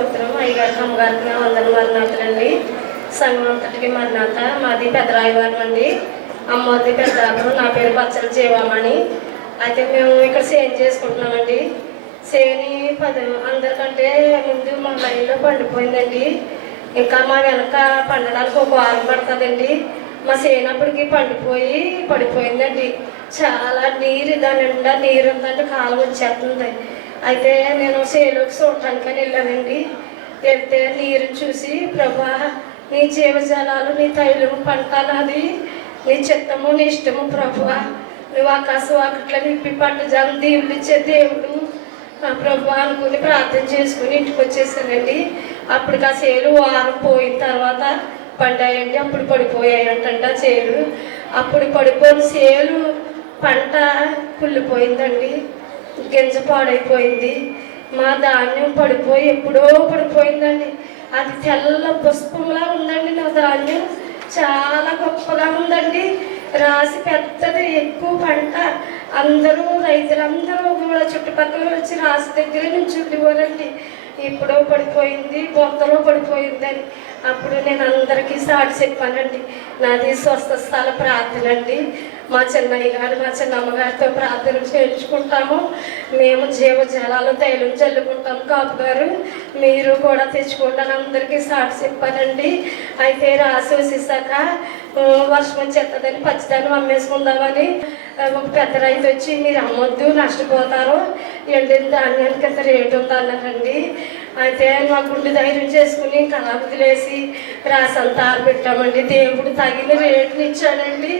స్తోత్రం అయ్యగారికి అమ్మగారికి నా వందన మరణాథులండి సంఘం అంతటికి మరణాత. మాది పెద్దరాయవారం అండి అమ్మది పెద్దాపురం నా పేరు పచ్చల జీవామణి. అయితే మేము ఇక్కడ సేన్ చేసుకుంటున్నామండి. సేని పది అందరికంటే ముందు మా లైన్లో పండిపోయిందండి. ఇంకా మా వెనక పండడానికి ఒక వారం పడుతుందండి. మా సేనప్పటికి పండిపోయి పడిపోయిందండి. చాలా నీరు దాని నిండా నీరు ఉందంటే కాలం వచ్చేస్తుంది. అయితే నేను సేలోకి చూడటానికని వెళ్ళానండి. వెళ్తే నీరుని చూసి ప్రభా నీ జీవజాలాలు నీ తైలము పంట నాది నీ చిత్తము నీ ఇష్టము ప్రభువా నువ్వు ఆకాశం అక్కట్లో నిప్పి పంట జాలు దీవులిచ్చే దేవుడు. ఆ ప్రభు అనుకుని ప్రార్థన చేసుకుని ఇంటికి వచ్చేసానండి. అప్పుడు ఆ చేలు వారం పోయిన తర్వాత పండాయండి. అప్పుడు పడిపోయాయంటంట చేలు అప్పుడు పడిపోయిన చేలు పంట కుళ్ళిపోయిందండి. గింజ పాడైపోయింది మా ధాన్యం పడిపోయి ఎప్పుడో పడిపోయిందండి. అది తెల్ల పుష్పంలా ఉందండి నా ధాన్యం. చాలా గొప్పగా ఉందండి. రాసి పెద్దది ఎక్కువ పంట. అందరూ రైతులందరూ కూడా చుట్టుపక్కల వచ్చి రాసి దగ్గర నుంచి ఉండేవారండి ఎప్పుడో పడిపోయింది బొంతలో పడిపోయిందని. అప్పుడు నేను అందరికీ సాటి చెప్పానండి. నాది స్వస్థ స్థల ప్రార్థన అండి. మా చిన్నయ్య గారు మా చిన్న అమ్మగారితో ప్రార్థన చేయించుకుంటాము. మేము జీవజలాలు తైలం చల్లుకుంటాం కాపు గారు. మీరు కూడా తెచ్చుకోండి అని అందరికీ సాటి చెప్పానండి. అయితే రాసి వచ్చేసాక వర్షం వచ్చేస్తుందని పచ్చిదాన్ని అమ్మేసుకుందామని ఒక పెద్ద రైతు వచ్చి మీరు అమ్మొద్దు నష్టపోతారు. ఎండిన ధాన్యానికి ఎంత రేటు ఉందన్నారండి. అయితే మా గుండె ధైర్యం చేసుకుని కళ వదిలేసి రాసంతా పెట్టామండి దేవుడు తగిన రేటుని ఇచ్చాడండి.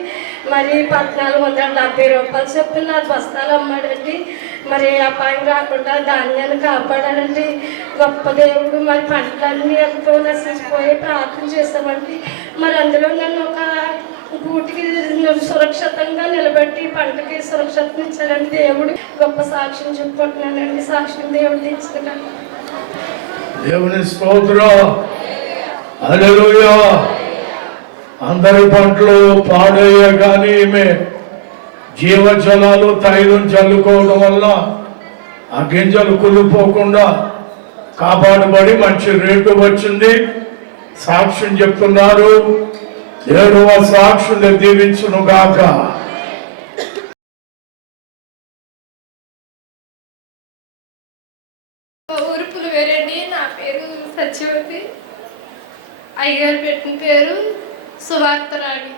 మరి పద్నాలుగు వందల డెబ్బై రూపాయలు చొప్పున నాకు బస్తాలు అమ్మాడండి. మరి అపాయం రాకుండా ధాన్యాన్ని కాపాడాడండి. గొప్ప దేవుడు మరి పంటలన్నీ ఎంతో నశించిపోయి ప్రార్థన చేస్తామండి మరి అందులో నన్ను ఒక గూటికి సురక్షితంగా నిలబెట్టి పంటకి సురక్షితం ఇచ్చాడండి దేవుడు. గొప్ప సాక్ష్యం చెప్పుకుంటున్నానండి. సాక్ష్యం దేవుడు ఇచ్చుకున్నాను దేవుని స్తోత్రం. హల్లెలూయా. అందరి పంటలు పాడయ్యే కానీ ఈమె జీవజలాలు తైలం చల్లుకోవడం వల్ల ఆ గింజలు కుళ్ళిపోకుండా కాపాడబడి మంచి రేటు వచ్చింది. సాక్ష్యం చెప్తున్నారు. ఏడవ సాక్షులు దీవించును గాక ఊరుపులు వేరండి నా పేరు సత్యవతి. అయ్యగారు పెట్టిన పేరు సువార్తరాణి.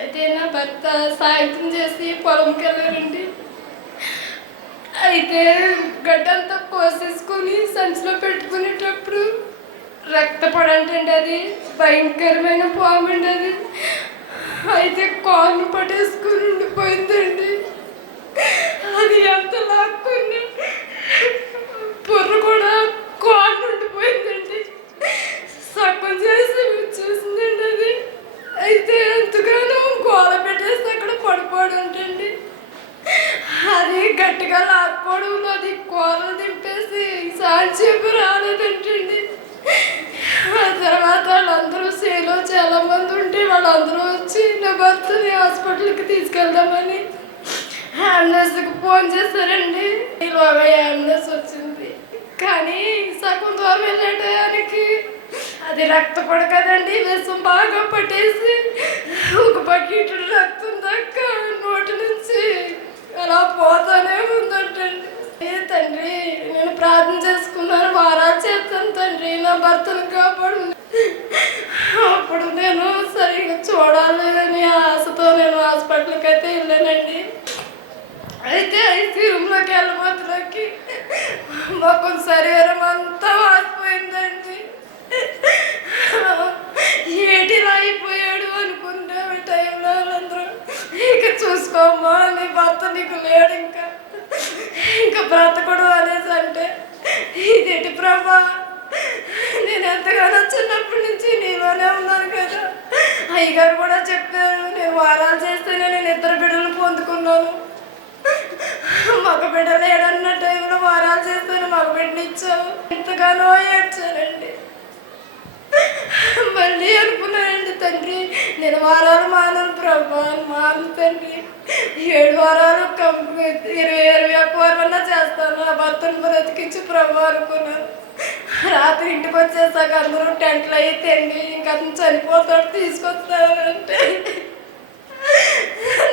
అయితే నా భర్త సాయంత్రం చేసి పొలంకి వెళ్ళారండి. అయితే గడ్డంతా కోసేసుకొని సంచిలో పెట్టుకునేటప్పుడు రక్తపడంటండి అది. భయంకరమైన పాము అండి అది అయితే కాళ్ళు పట్టేసుకుని ఉండిపోయిందండి అది ఎంత లాక్కున్నా బుర్ర కూడా కాళ్ళు ఉండిపోయిందండి సగం చేసి వచ్చేసిందండి అది అయితే ఎంతగానో గోల పెట్టేసి అక్కడ పడిపోవడం ఉంటుంది అది గట్టిగా లాక్కోవడం అది కూరలు దింపేసి చెప్పి రాలేదంటండి ఆ తర్వాత వాళ్ళందరూ సేలో చాలా మంది ఉంటే వాళ్ళందరూ వచ్చి నా భర్తని హాస్పిటల్కి తీసుకెళ్దామని అంబులెన్స్కి ఫోన్ చేశారండి. ఈలోగా అంబులెన్స్ వచ్చింది. కానీ సగం దూరం వెళ్ళే టయానికి అది రక్తపడ కదండి. విషం బాగా పట్టేసి ఒక బకెట్ రక్తం అలా పోతానే ఉందంటండి. ఏ తండ్రి నేను ప్రార్థన చేసుకున్నాను వారాలు చేస్తాను తండ్రి నా భర్తను కాపాడు అప్పుడు నేను సరిగ్గా చూడాలి అని ఆశతో నేను హాస్పిటల్కి అయితే వెళ్ళానండి. అయితే ఐసీ రూమ్లోకి వెళ్ళబోతులోకి మాకు శరీరం అంతా వాసిపోయిందండి. ఏటిలా అయిపోయింది? చూసుకోమ్మా నీ భర్త నీకు లేడు ఇంకా. ఇంకా బ్రతకడు అనేసి అంటే ఇదేంటి ప్రభా? నేను ఎంతగానో చిన్నప్పటి నుంచి నీలోనే ఉన్నాను కదా. అయ్యగారు కూడా చెప్పారు నేను వారాలు చేస్తేనే నేను ఇద్దరు బిడ్డలు పొందుకున్నాను. మగ బిడ్డలు ఏడన్న టైంలో వారాలు చేస్తేనే మగ బిడ్డనిచ్చావు ఎంతగానో ఏడ్చానండి. మళ్ళీ అనుకున్నానండి తండ్రి. నేను వారాలు మానను ప్రభా మాను తండ్రి. ఏడు వారాలు ఇరవై ఇరవై ఒక్క వారమన్నా చేస్తాను. ఆ భర్తను బ్రతికించి ప్రభా అనుకున్నాను. రాత్రి ఇంటికి వచ్చేసాక అందరూ టెంట్లు అయ్యి తిండి ఇంకా అతను చనిపోతాడు తీసుకొస్తానంటే.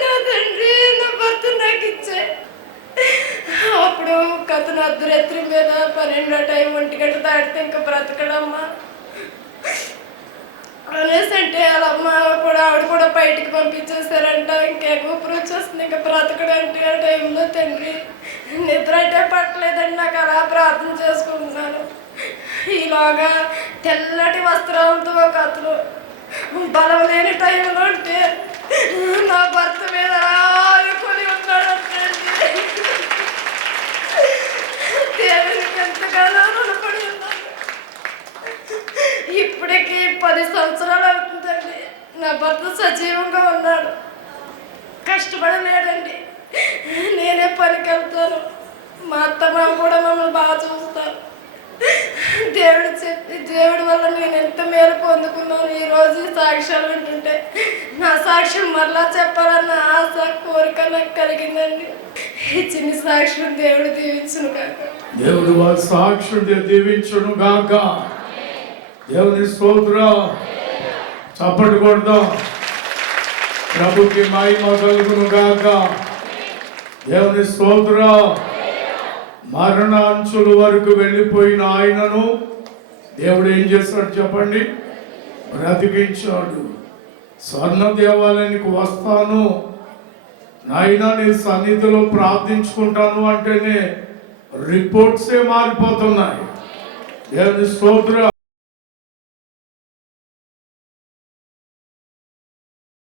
నా తండ్రి నా భర్త నాకు ఇచ్చే. అప్పుడు కథను అర్ధరాత్రి మీద పన్నెండో టైం ఒంటి గంట దాటితే ఇంకా బ్రతకడమ్మా అనేసి అంటే వాళ్ళ అమ్మ కూడా ఆవిడ కూడా బయటికి పంపించేశారంట. ఇంకెక్కువ వస్తుంది. ఇంకా బ్రతకడంటే ఆ టైంలో తండ్రి. నిద్ర అంటే పట్టలేదండి. నాకు అలా ప్రార్థన చేసుకుంటున్నాను. ఈలోగా తెల్లటి వస్త్రాలతో ఒక అతను బలం లేని టైంలో ఉంటే నా భర్త మీద ఆడుకొని ఆనుకొని ఉన్నాడు దేవునికి ఎంతగానో రుణపడి ఉన్నాను. ఇప్పటికి పది సంవత్సరాలు అవుతుంది. నా భర్త సజీవంగా ఉన్నాడు. కష్టపడలేడండి. నేనే పనికి వెళ్తాను మా అత్త మామ కూడా మమ్మల్ని బాగా చూస్తారు. దేవుడు చెప్పి దేవుడి వల్ల నేను ఎంత మేలు పొందుకున్నాను ఈరోజు ఈ సాక్ష్యాలు వింటుంటే. నా సాక్ష్యం మరలా చెప్పాలన్న ఆశ కోరిక నాకు కలిగిందండి. ఈ చిన్ని సాక్ష్యం దేవుడు దీవించును కాక దేవుడు వారి సాక్షుడు దీవించును కాక దేవుని స్తోత్రం. చప్పటి కొడదాం. ప్రభుకి మహిమ కలుగును గాక దేవుని స్తోత్ర. మరణ అంచుల వరకు వెళ్ళిపోయిన ఆయనను దేవుడు ఏం చేస్తాడు చెప్పండి? బ్రతికించాడు. స్వర్ణ దేవాలయానికి వస్తాను. నాయనా నీ సన్నిధిలో ప్రార్థించుకుంటాను అంటేనే రిపోర్ట్సే మారిపోతున్నాయి. దేవుని స్తోత్ర.